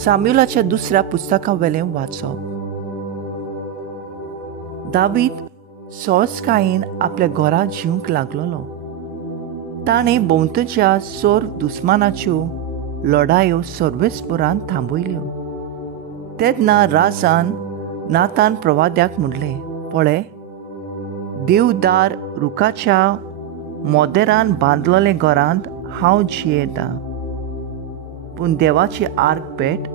साम्युलाच्या दुसऱ्या पुस्तकावेलें वाचप. दावीद सोजकायेन आपल्या घरा जिवंक लागलोलो. ताणें भोंवतच्या सोर दुस्मानाच्यो लढायो सर्वेस्पुरान थांबयल्यो. तेन्ना राजान नातान प्रवाद्याक म्हणलें, पळय, देवदार रुखाच्या मोदेरान बांदलोले घरांत हांव जियेतां, पूण देवाची आर्क पेट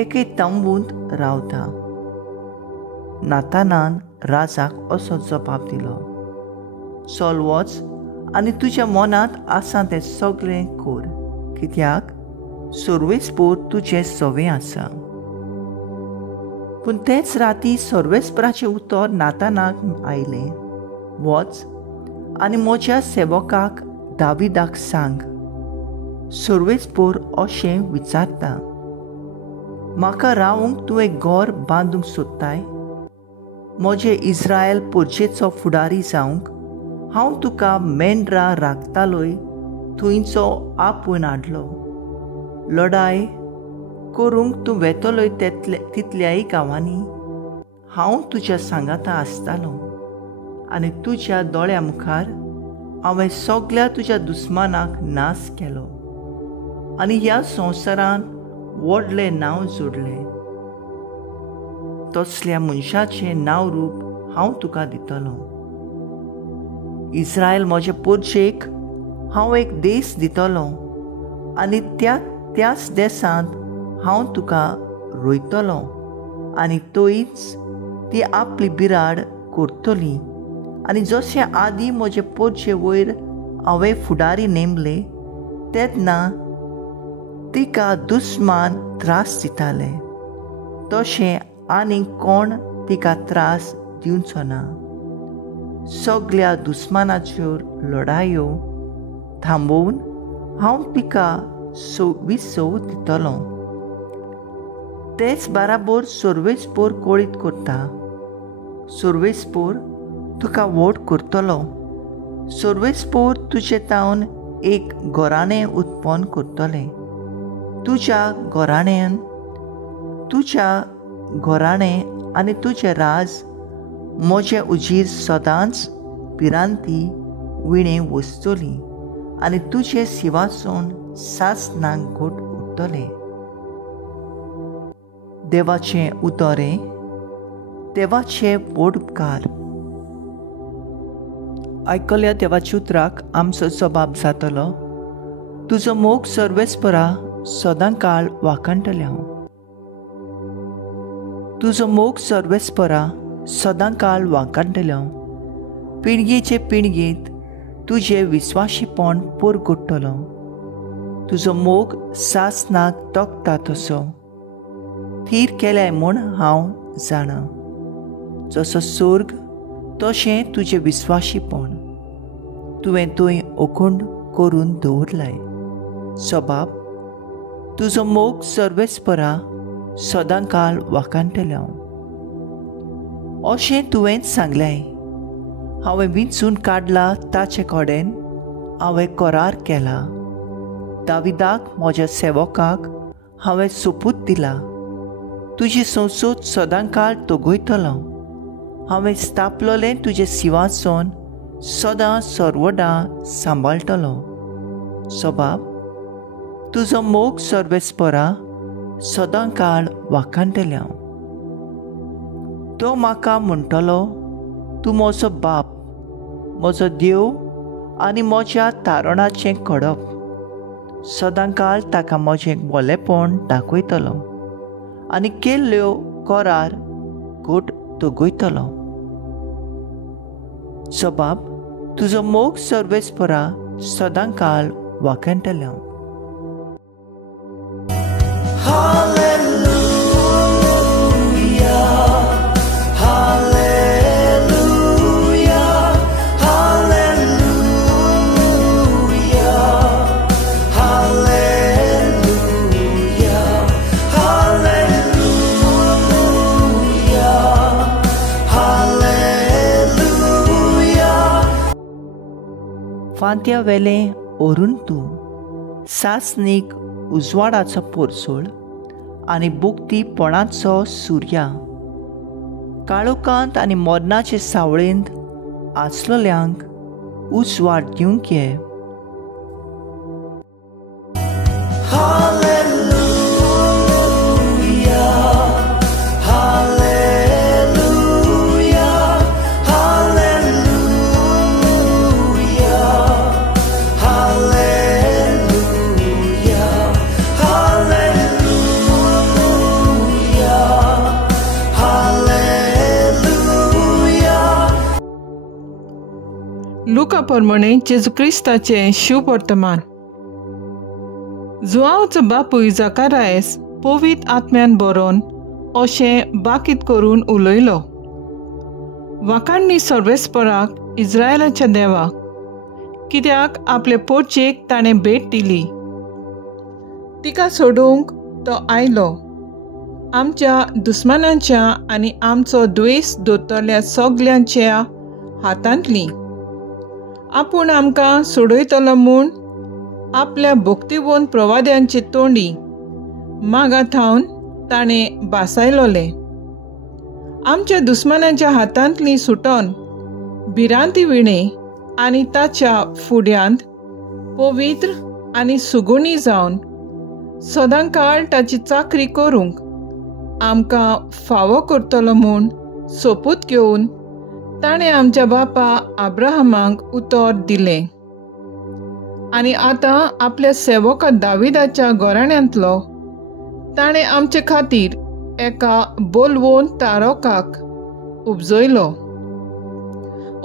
एके तंबूंत रावता. नातानान राजाक असो जबाब दिलो, चल वच आनी तुज्या मनांत आसा तें सगळें कर, कित्याक सर्वेस्पर तुजें सवें आसा. पूण तेच राती सर्वेस्पराचें उतर नातानाक आयलें, वच आनी म्हज्या सेवकाक दाविदाक सांग, सर्वेस्पर अशें विचारता, म्हाका रावूंक तुवें घर बांदूंक सोदताय? म्हजे इस्रायल पोरचेचो फुडारी जावंक हांव तुका मेंढरां राखतालोय थंयचो आपूण हाडलो. लढाय करूंक तूं वेतलोय तितल्याय गांवांनी हांव तुज्या सांगाता आसतालो, आनी तुज्या दोळ्या मुखार हांवें सगळ्या तुज्या दुस्मानाक नाश केलो, आनी ह्या संवसारांत व्हडलें नांव जोडलें. तसल्या मनशाचें नांवरूप हांव तुका दितलो. इस्रायल म्हजे पोरचेक हांव एक देश दितलो, आनी त्याच देशांत हांव तुका रोयतलो, आनी थंयच ती आपली बिराड करतली. आनी जशें आदीं म्हजे पोरचे वयर हांवें फुडारी नेमले, तेन्ना तिका दुस्मान त्रास दिताले, तशें आनी कोण तिका त्रास दिवचो ना. सगळ्या दुस्मानाच्यो लढायो थांबोवन हांव तिका विसव दितलो. तेच बराबर सर्वेस्पर कळीत करता. सर्वेस्पर तुका वोट करतलो. सर्वेस्पर तुजे तावन एक घराणें उत्पन्न करतलें. तुज्या घराणें आनी तुजें राज म्हजे उजीर सदांच पिरांती विणें वचतली, आनी तुजें सिंहासन सासणाक घोट उरतलें. देवाचें उतोरें, देवाचे व्हड उपकार. आयकल्या देवाच्या उतराक आमचो जबाब जातलो, तुजो मोग सर्वेस्परा सदां काळ वाखणटलें हांव. तुजो मोग सर्वेस्परा सदां काळ वाखणटलें हांव. पिळगेचे पिळगेंत तुजें विस्वाशीपण पुरगुट्टलो. तुजो मोग सासणाक तोखता तसो थीर केल्याय म्हूण हांव जाणां. जसो स्वर्ग तशें तुजें विस्वाशीपण तुवें थंय अखंड करून दवरलाय. सबाब, तुजो मोग सर्वेस्परा सदां काळ वाखणटलें हांव. अशें तुवें सांगलें, हांवें विंचून काडला ताचे कडेन हांवें करार केला. दाविदाक म्हज्या सेवकाक हांवें सोपूत दिला. तुजी संसद सदां काळ तोगयतलो. हांवें स्थापलोलें तुजें सिंहासन सदां सर्वदां सांबाळटलो. सबाब, तुजो मोग सर्वेस्परा सदां काळ वाखणटलें हांव. तो म्हाका म्हणटलो, तूं म्हजो बाप, म्हजो देव आनी म्हज्या तारणाचें कडप. सदां काळ ताका म्हजें बोलेपण दाखयतलो, आनी केल्ल्यो करार घोट तोगयतलो. सबाब, तुजो मोग सर्वेस्परा सदां काळ वाखणटलें हांव. फांत्या वेलें ओरून तूं सासनीक उजवाडाचो पोरसूळ आनी बुक्तीपणाचो सुर्या, काळोखांत आनी मरणाचे सावळेंत आसलोल्यांक उजवाड दिवंक ये. लुका प्रमाणे जेजू क्रिस्ताचे शुभ वर्तमान. जुआंवचो बापूय जकारायस पवित्र आत्म्यान बरोवन अशें बाकीत करून उलयलो. वाकाणणी सर्वेस्पराक इस्रायलाच्या देवाक, कित्याक आपले पोरचेक ताणें भेट दिली. तिका सोडूंक तो आयलो, आमच्या दुस्मानांच्या आनी आमचो द्वेस दवरतल्या सगल्यांच्या हातांतली. आपूण आमकां सोडयतलो म्हूण आपल्या भक्तिवंत प्रवाद्यांचे तोंडी मागा थावन ताणें बासायलोले. आमच्या दुस्मानांच्या हातांतली सुटोन भिरांती विणे आनी ताच्या फुड्यांत पवित्र आनी सुगुणी जावन सदांकाळ ताची चाकरी करूंक आमकां फावो करतलो म्हूण सोपूत घेवन ताणें आमच्या बापा अब्राहमाक उतर दिलें. आनी आतां आपल्या सेवका दाविदाच्या घराण्यांतलो ताणें आमचे खातीर एका बोलवोन तारोकाक उपजयलो.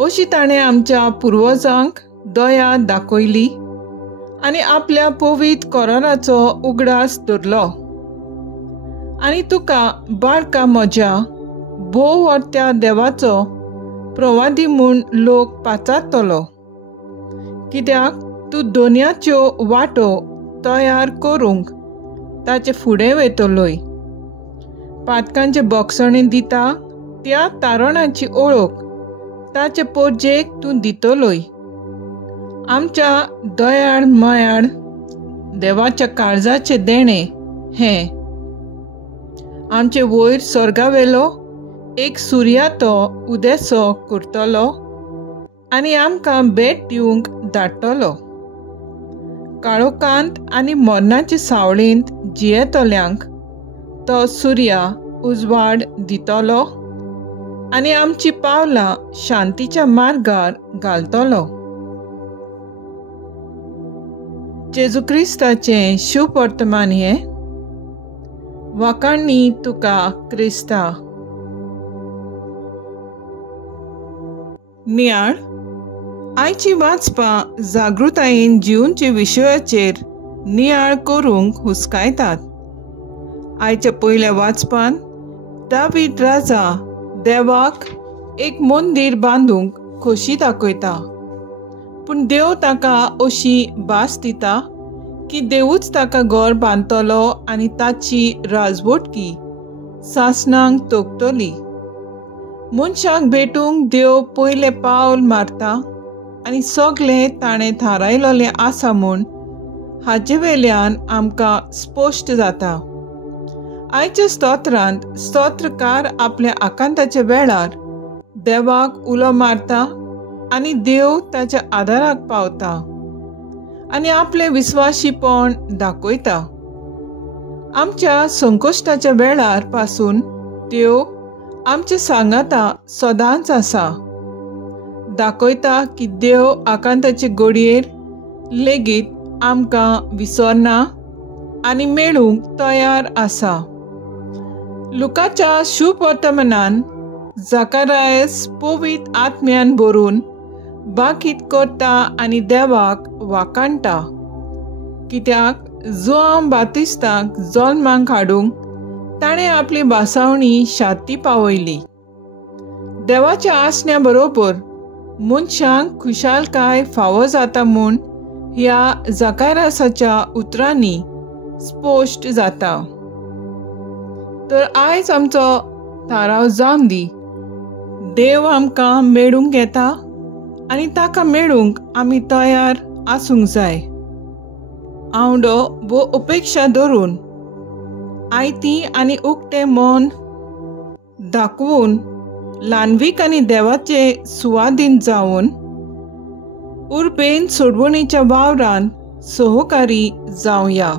अशी ताणें आमच्या पुर्वजांक दया दाखयली आनी आपल्या पवित्र कराराचो उगडास धरलो. आनी तुका बाळका म्हज्या भोव वर्त्या देवाचो प्रवादी म्हूण लोक पाचारतलो, कित्याक तूं दोनयाच्यो वाटो तयार करूंक ताचे फुडें वयतलोय. पातकांचे बोगसणें दिता त्या तारणाची ओळख ताचे पोरजेक तूं दितलोय. आमच्या दयाळ मयाळ देवाच्या काळजाचे देणें हें आमचे वयर स्वर्गावेलो एक सुर्या तो उदेसो करतलो आनी आमकां भेट दिवंक धाडटलो. काळोखांत आनी मरणाचे सावळेंत जियेतल्यांक तो सुर्या उजवाड दितलो आनी आमची पावलां शांतीच्या मार्गार घालतलो. जेजू क्रिस्ताचें शुभ वर्तमान हें. वाकाणणी तुका क्रिस्ता. नियाळ आयची वाचपां जागृतायेन जिवनचे विशयाचेर नियाळ करूंक हुस्कायतात. आयच्या पयल्या वाचपान दावीद राजा देवाक एक मंदीर बांदूंक खोशी दाखयता, पूण देव ताका अशी भास दिता की देवूच ताका घर बांदतलो आनी ताची राजवटकी सासणांक तोखतली. मनशाक भेटूंक देव पयले पावल मारता आनी सगळें ताणें थारायलोलें आसा म्हूण हाचे वेल्यान आमकां स्पश्ट जाता. आयच्या स्तोत्रांत स्तोत्रकार आपल्या आकांताच्या वेळार देवाक उलो मारता आनी देव ताच्या आदाराक पावता आनी आपलें विस्वाशीपण दाखयता. आमच्या संकश्टाच्या वेळार पासून देव आमच्या सांगाता सदांच आसा. दाखयता की देव आकांताचे घडयेर लेगीत आमकां विसरना आनी मेळूंक तयार आसा. लुकाच्या शुभ वर्तमानान जकारायस पवित्र आत्म्यान भरून बाकीत करता आनी देवाक वाकाणटा, कित्याक जोआन बातिस्ताक जल्माक हाडूंक ताणें आपली भासावणी शाती पावयली. देवाच्या आसण्या बरोबर मनशांक खुशालकाय फावो जाता म्हूण ह्या जकारायसाच्या उतरांनी स्पश्ट जाता. तर आयज आमचो थाराव जावन दी. देव आमकां मेळूंक येता आनी ताका मेळूंक आमी तयार आसूंक जाय. आवडो वो अपेक्षा धरून आयती आनी उक्ते मन दाखवून ल्हानवीक आनी देवाचे सुवादीन जावन उर्बेन सोडवणीच्या वावरान सहकारी जावया.